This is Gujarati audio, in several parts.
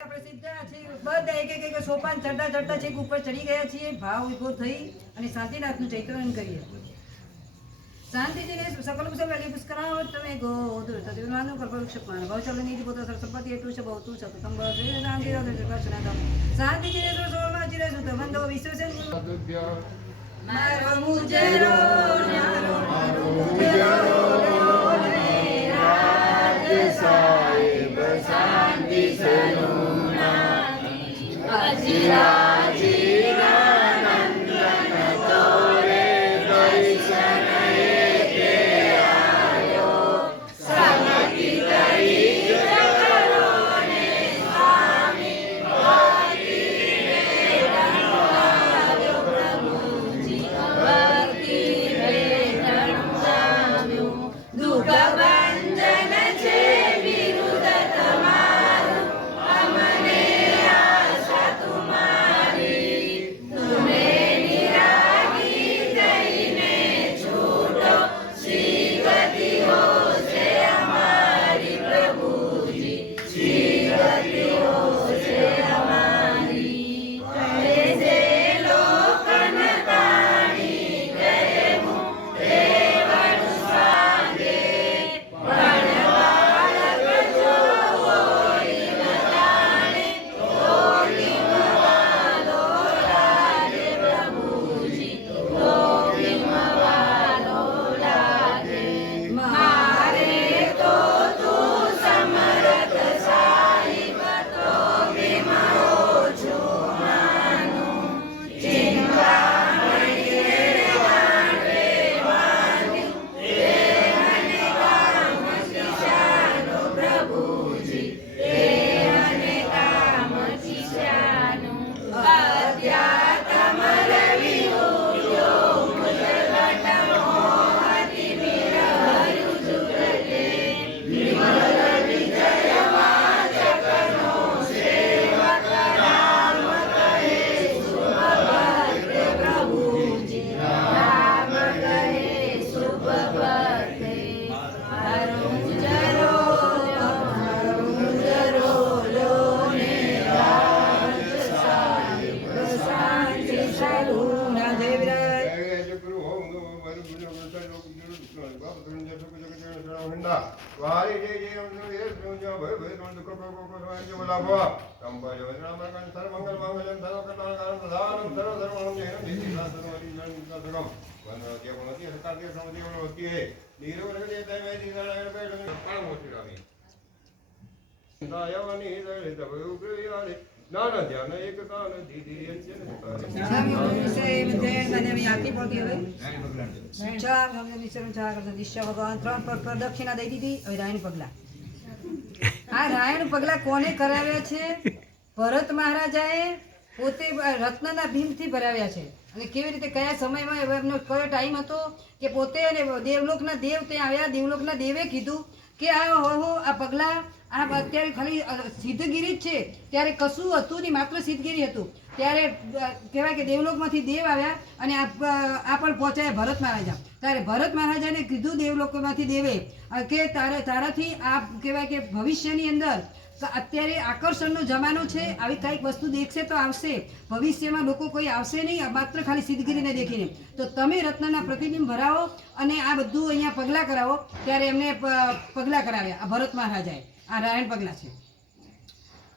પ્રસિદ્ધ છે બધા એક સોપાન ચડતા ચડતા છેક ઉપર ચડી ગયા છીએ ભાવ ઉભો થઈ અને શાંતિનાથનું ચૈત્રન કરીએ શાંતિજીને સકલ વેલી પુષ્કરાવ તમે ગો દૂર તદિવાનો કલ્પવૃક્ષમાન ભવચલ નીતિ પોતા સંપત્તિ એટલું છે બહુ તું સતતમ બસે શાંતિ રાધે કૃષ્ણ શાંતિજીને સોળમાં ચિરે સુત બંધો વિશ્વસન મારો મુજરો મારો મુજરો રાજ સાહેબ શાંતિ સલુણા પ્રદક્ષિણા દઈ દીધી. હવે રાયણ પગલા. આ રાયણ પગલા કોને કરાવ્યા છે? ભરત મહારાજાએ પોતે રત્નના ભીમથી ભરાવ્યા છે. અને કેવી રીતે કયા સમયમાં એમનો કયો ટાઈમ હતો કે પોતે અને દેવલોકના દેવ ત્યાં આવ્યા. દેવલોકના દેવે કીધું કે આ પગલા આ અત્યારે ખાલી સિદ્ધગીરી જ છે. ત્યારે કશું હતું નહીં, માત્ર સિદ્ધગીરી હતું. ત્યારે કહેવાય કે દેવલોકમાંથી દેવ આવ્યા અને આ પણ પહોંચાયા ભરત મહારાજા. ત્યારે ભરત મહારાજાને કીધું દેવલોકમાંથી દેવે કે તારાથી આ કહેવાય કે ભવિષ્યની અંદર અત્યારે આકર્ષણનો જમાનો છે. આવી કંઈક વસ્તુ દેખશે તો આવશે. ભવિષ્યમાં લોકો કોઈ આવશે નહીં માત્ર ખાલી સિદ્ધગીરીને દેખીને. તો તમે રત્નના પ્રતિબિંબ ભરાવો અને આ બધું અહીંયા પગલાં કરાવો. ત્યારે એમને પગલાં કરાવ્યા આ ભરત મહારાજાએ. આ રાયણ પગલાં છે.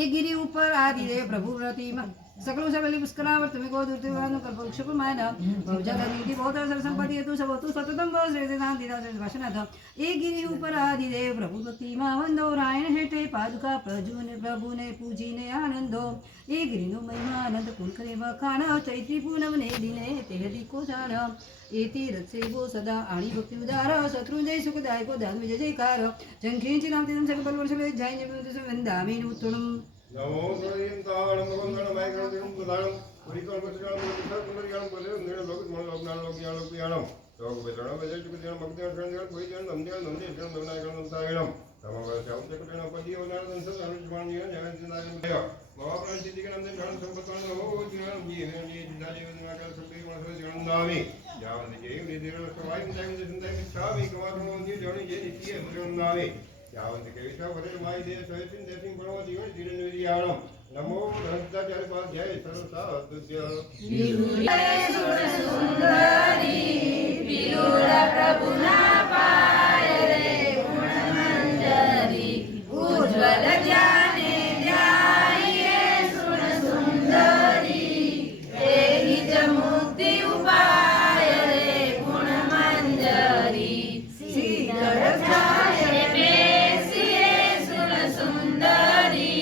એ ગિરી ઉપર આ ધીરે પ્રભુ પ્રતિમા સકલ સબલી પુષ્કરાવર તમે કહો દુર્દેવાનો કલ્પવૃક્ષમાન ભવજલ નીતિ બહુ સંપત્તિ હતું સબ હતું સતતમ બસ રે શાંતિ રાધે ભાષણાથ. એ ગિરી ઉપર આદિદેવ પ્રભુ ભક્તિમાં વંદો રાયણ હેઠે પાદુકા પ્રજુને પ્રભુને પૂજીને આનંદો. એ ગિરીનો મહિમા આનંદ પુલખરે વખાણ ચૈત્રી પૂનમને દિને તે દીકો જાણ. એથી રક્ષેવો સદા આણી ભક્તિ ઉદાર શત્રુંજય સુખદાય કો દાન વિજય જયકાર જંખીંચી નામ તેમ સકલ વર્ષ જય જય વંદામી ઉત્તણમ. નમો સર્વેમ તાણમ મંગળ માયકર દિન પ્રદાનમ પરિકલ્પ સર્વમ પુનર્યામ બોલે નિર લોક મન લોકનાન લોકયાન લોકયાનમ તો બેતણ બેજે ચુકિયાન ભક્તિયાન સંજ્ઞાન ભોજન નમદ્યાન નમદે જન દમનાયકમ નમતાયણમ તમો ચાઉં તે કટના પદીઓ નારદન સદાનુજમાનિય જગન ચિંતાજન દેવ મહાપ્રાણ સિદ્ધિ કે નમદે ધન સંપતન હો જીવન જીવે ની જિંદાજી વદના સબી મણસ જન નામી જાવન જે નિધિર સવાઈ મુદાઈ ચિંતાઈ મિચ્છામી કવારનો ની જણી જે નીતિએ મુજન નામી यावन्ति कविता वरे माय दे सयतिन देसिं भणवति यो तिरुनिर्याणं नमो भ्रष्टाचार्यपाध्याय सरसादुद्य सुंदरी पिलुला प्रभुना पाय रे गुणमंजरी उज्ज्वल ज्ञाने ध्याये सुन सुंदरी तेहि च मुक्ति उपाय रे गुणमंजरी शीतल छाये बेसिए सुन सुंदरी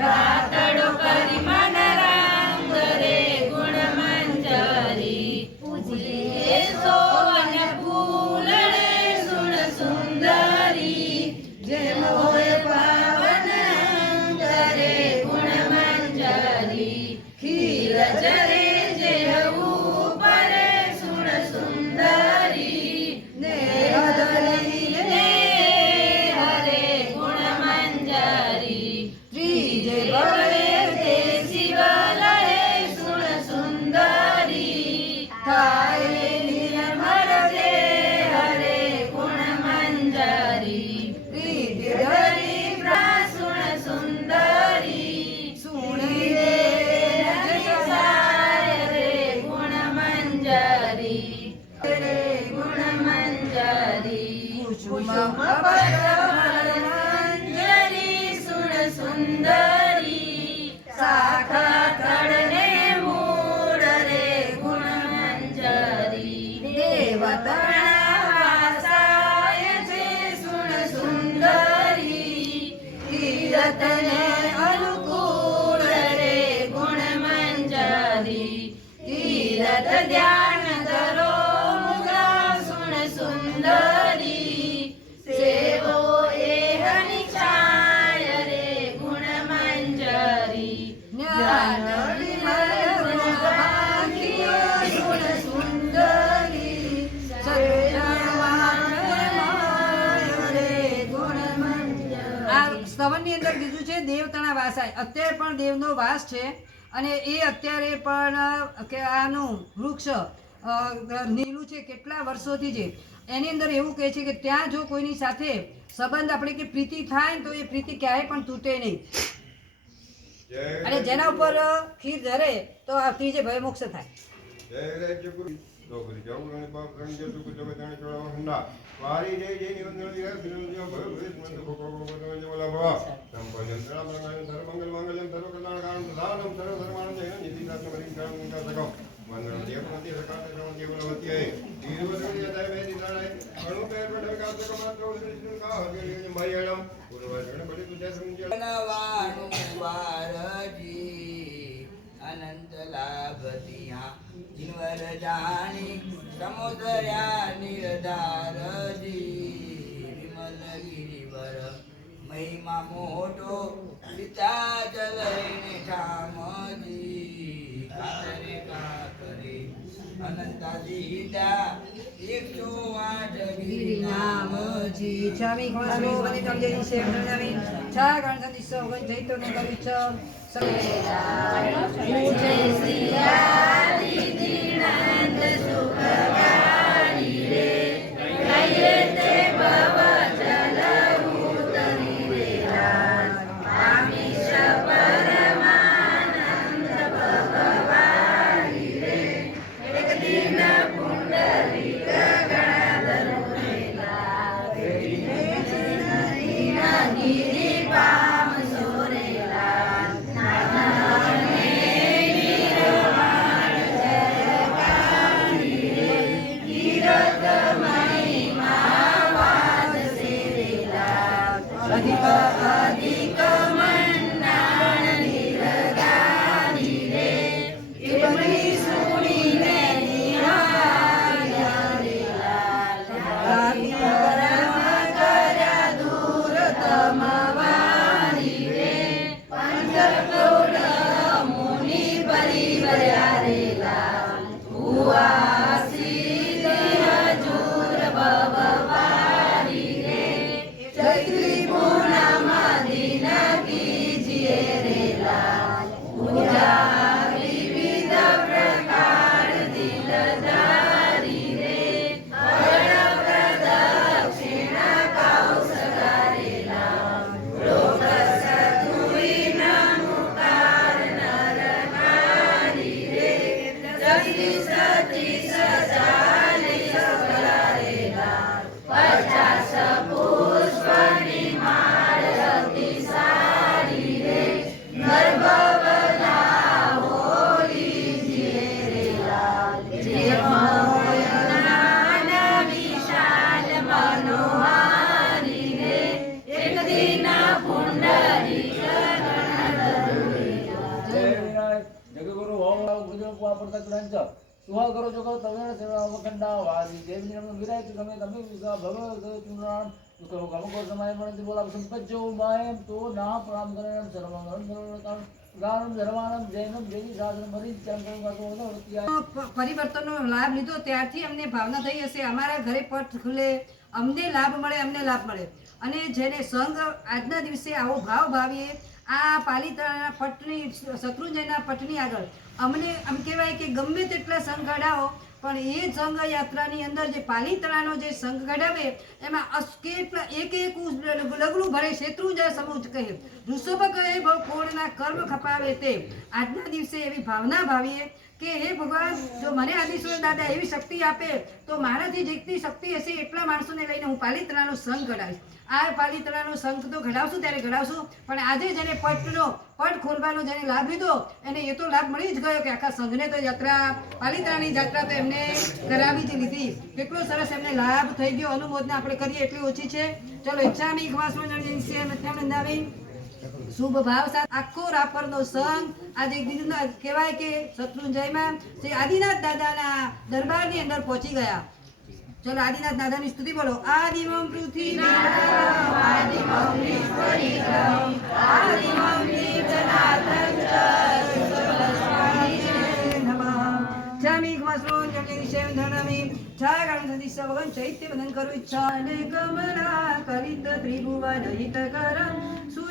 रातड़ो करी मन रंग रे गुणमंजरी पूजिए सोवन फूलड़े सुन सुंदरी जय मोय पावन अंग रे गुणमंजरी खीर जरे जय ऊपरे सुन सुंदरी नेह धरी हरे गुणमंजरी त्रिजे बळे ते शिवलये सुन सुंदरी थाये निर्मल दे हरे गुणमंजरी प्रीति धरी सुन सुंदरी सुणी रे जसाय रे गुणमंजरी रे गुणमंजरी कुसुम मंजरी सुन सुंदरी शाखा तड़ने मूड रे गुणमंजरी देवतणा वासाय छे सुन सुंदरी तीरथने अनुकूल रे गुणमंजरी तीरथ ध्यान धरो मुद्रा सुन सुंदरी सेवो एह निचाय रे गुणमंजरी ज्ञान विमल गुणभाग्य सुन सुंदरी सज्जनवान रे गुणमंजरी આ સ્તવનની અંદર બીજું છે દેવતણા વાસાય. અત્યારે પણ દેવનો વાસ છે અને એ અત્યારે પણ કે આનું વૃક્ષ નીલું છે કેટલા વર્ષોથી છે. એની અંદર એવું કહે છે કે ત્યાં જો કોઈની સાથે સંબંધ આપણે કે પ્રીતિ થાય ને તો એ પ્રીતિ ક્યારેય પણ તૂટે નહીં. અને જેના ઉપર ખીર ધરે તો આ ત્રીજે ભય મોક્ષ થાય. जय राज्य गुरु दोगरी जाऊन बाप रंग जो कुछ में जाने छोड़ा हंडा वारी जय जय निवंदन जय बिरंजो भव भव मंद को जो वाला भवा संपन्न सर्व मंगल सर्व मंगल मंगलम सर्व कल्याण कारण प्रधानम सर्व धर्मानं जय निधि दास मरि कारण का सको मंगल देव प्रति सकाते श्रवण केवल होती है तीरवदन जय वेदी दाणे अणु पैर पढ़ का सको मात्र कृष्ण का हरि मयणम पूर्वजन बड़ी तुझे समझ નવાનું વારજી અનંત લાભતિયા જીનવર જાણી સમુદ્ર્યા નિરધારજી વિમલ ગિરિવર મહિમા મોટો પિતાચલ ઠામજી કાતરે કાતરે અનંતા દીદા 108 ગિરિનામજી છામી કોણસો બની તમ જઈ છે પ્રણામી છા ગણસંતિ સો ગઈ જઈતો ને કરી છ જય શ્રી આદિ જીણાનંદ સુખવાણી રે કહીએ તે ભવ જલ ઉતરી વેરાન પામી પરમાનંદ ભગવાણી રે એક દિન પુંડરીક ગણાધર મુનેલા ગિરી પામ સોરેલા પડતા કુલાંચ સુવા કરો છો કરો તમે સેવા વખંડા વાદી દેવની નામ વિરાય કે તમે તમે વિસા ભવ ચુનાણ કરો ગમ કો સમય પણ બોલા સંપજ્જો માયમ તો ના પ્રામ કરે સર્વંગણ ગાનમ ધર્માનમ જૈનમ જેવી સાધન મરી ચંદ્ર ગાતો પરિવર્તનનો લાભ લીધો ત્યારથી અમને ભાવના થઈ હશે અમારા ઘરે પટ ખુલે, અમને લાભ મળે અને જેને સંઘ આજના દિવસે આવો ભાવ ભાવીએ આ પાલિતાણાના પટની શત્રુંજયના પટની આગળ અમને આમ કહેવાય કે ગમે તેટલા સંઘ ઘડાવો પણ એ સંઘ યાત્રાની અંદર જે પાલિતાણાનો જે સંઘ ઘડાવે એમાં કેટલા એક લગડું ભરે શેત્રુંજય સમૂહ કહે ઋષભ કહે ભવ કોળના કર્મ ખપાવે તે આજના દિવસે એવી ભાવના ભાવીએ કે હે ભગવાન જો મને આદિશ્વર દાદા એવી શક્તિ આપે તો મારાથી જેટલી શક્તિ હશે એટલા માણસોને લઈને હું પાલિતાણાનો સંઘ ઘડાવીશ. આ પાલિતાણાનો સંઘ તો ઘડાવશું ત્યારે ઘડાવશું પણ આજે જેને પટ ખોલવાનો જેને લાભ લીધો એને એ તો લાભ મળી જ ગયો કે આખા સંઘને તો યાત્રા પાલિતાણાની યાત્રા તો એમને કરાવી જ લીધી. કેટલો સરસ એમને લાભ થઈ ગયો. અનુમોદના આપણે કરીએ એટલી ઓછી છે. ચલો ઈચ્છામી ઘવાસમાં શુભ ભાવ સાથે આખો રાપરનો સંઘ આજે કહેવાય કે શત્રુંજયમાં શ્રી આદિનાથ દાદાના દરબારની અંદર પહોંચી ગયા. ચલો આદિનાથ દાદાની સ્તુતિ બોલો. આદિમમ પૃથ્વીનારાયણ આદિમમ નિષ્પરિગ્રહમ આદિમમ નિર્જનાથં ચ સુરસ્વામિને નમઃ. જામી ઘવાસમાં જમની ધનમી છાગણ સદિશ વગન ચૈત્ય વદન કરું ઈચ્છા અને કમલા કલિત ત્રિભુવન હિતકરમ સૂર્ય